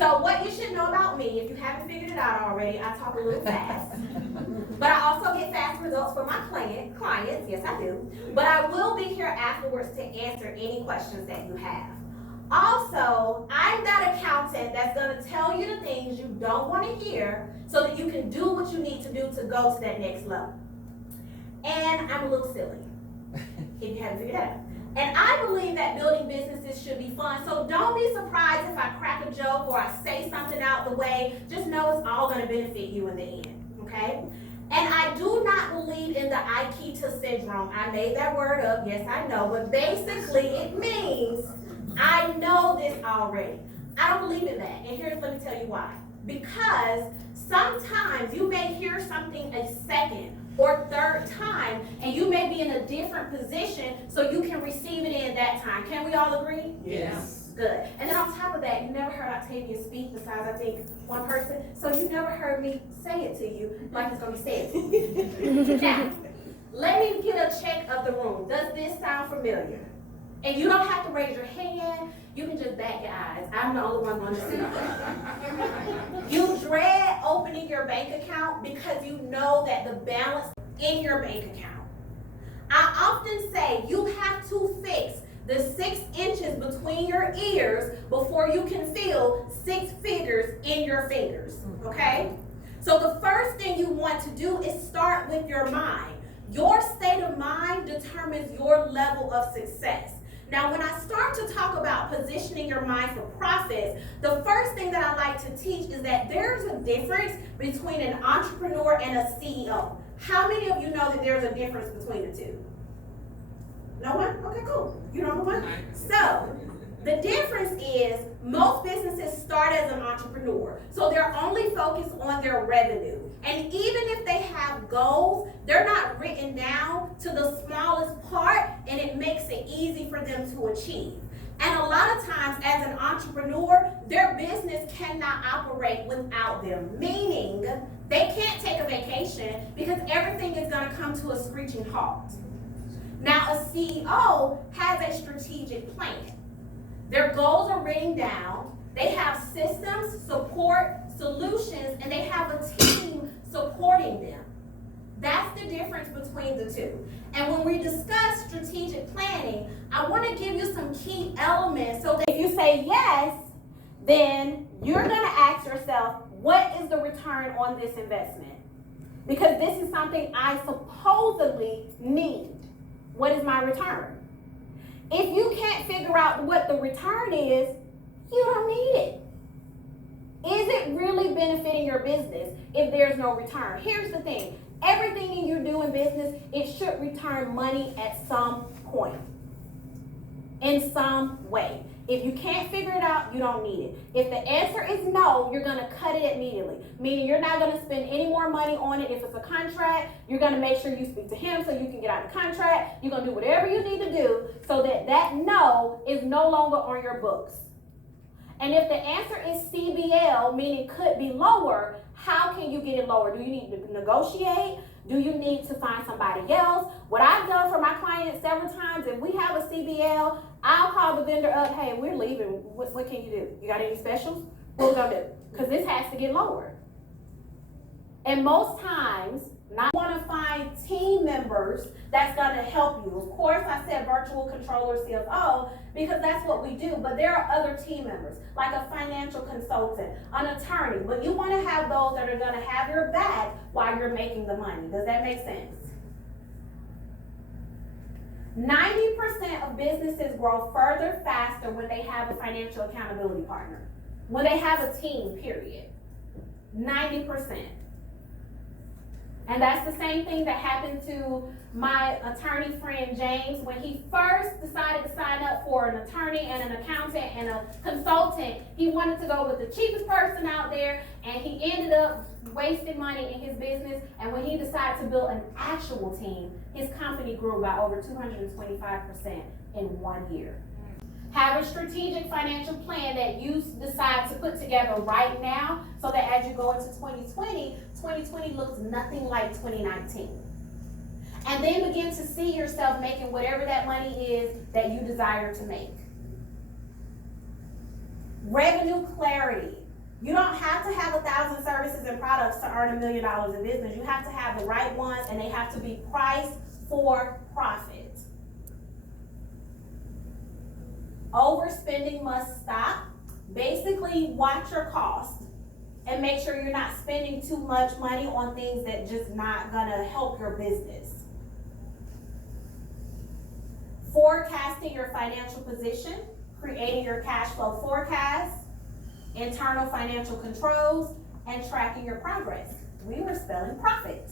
So what you should know about me, if you haven't figured it out already, I talk a little fast. But I also get fast results for my clients, yes I do. But I will be here afterwards to answer any questions that you have. Also, I'm that accountant that's gonna tell you the things you don't wanna hear so that you can do what you need to do to go to that next level. And I'm a little silly, if you haven't figured it out. And I believe that building businesses should be fun, so don't be surprised if I crack a joke or I say something out the way. Just know it's all gonna benefit you in the end, okay? And I do not believe in the Aikita syndrome. I made that word up, yes I know, but basically it means I know this already. I don't believe in that, and let me tell you why. Because sometimes you may hear something a second or third time, and you may be in a different position so you can receive it in that time. Can we all agree? Yes. Good. And then on top of that, you never heard Octavia speak besides, I think, one person, so you never heard me say it to you like it's going to be said to you. Now, let me get a check of the room. Does this sound familiar? And you don't have to raise your hand. You can just bat your eyes. I'm the only one going to see it. You dread opening your bank account because you know that the balance in your bank account. I often say you have to fix the 6 inches between your ears before you can feel 6 figures in your fingers, okay? So the first thing you want to do is start with your mind. Your state of mind determines your level of success. Now, when I start to talk about positioning your mind for profits, the first thing that I like to teach is that there's a difference between an entrepreneur and a CEO. How many of you know that there's a difference between the two? No one? Okay, cool. You know one? So, the difference is most businesses start as an entrepreneur. So they're only focused on their revenue. And even if they have goals, they're not written down to the smallest part, and it makes it easy for them to achieve. And a lot of times as an entrepreneur, their business cannot operate without them, meaning they can't take a vacation because everything is going to come to a screeching halt. Now, a CEO has a strategic plan. Their goals are written down, they have systems, support, solutions, and they have a team supporting them. That's the difference between the two. And when we discuss strategic planning, I want to give you some key elements so that if you say yes, then you're going to ask yourself, what is the return on this investment? Because this is something I supposedly need. What is my return? If you can't figure out what the return is, you don't need it. Is it really benefiting your business if there's no return? Here's the thing. Everything you do in business, it should return money at some point, in some way. If you can't figure it out, you don't need it. If the answer is no, you're going to cut it immediately, meaning you're not going to spend any more money on it. If it's a contract, you're going to make sure you speak to him so you can get out of the contract. You're going to do whatever you need to do so that that no is no longer on your books. And if the answer is CBL, meaning could be lower, how can you get it lower? Do you need to negotiate? Do you need to find somebody else? What I've done for my clients several times, if we have a CBL, I'll call the vendor up, hey, we're leaving. What can you do? You got any specials? What we gonna do? Because this has to get lower. And most times, not want to find team members that's going to help you. Of course, I said virtual controller, CFO, because that's what we do. But there are other team members, like a financial consultant, an attorney. But you want to have those that are going to have your back while you're making the money. Does that make sense? 90% of businesses grow further faster when they have a financial accountability partner. When they have a team, period. 90%. And that's the same thing that happened to my attorney friend James when he first decided to sign up for an attorney and an accountant and a consultant. He wanted to go with the cheapest person out there, and he ended up wasting money in his business. And when he decided to build an actual team, his company grew by over 225% in 1 year. Have a strategic financial plan that you decide to put together right now so that as you go into 2020, 2020 looks nothing like 2019. And then begin to see yourself making whatever that money is that you desire to make. Revenue clarity. have to have 1,000 services and products to earn $1 million in business. You have to have the right ones, and they have to be priced for profit. Overspending must stop. Basically, watch your costs and make sure you're not spending too much money on things that just not gonna help your business. Forecasting your financial position, creating your cash flow forecast, internal financial controls, and tracking your progress. We were spelling profit.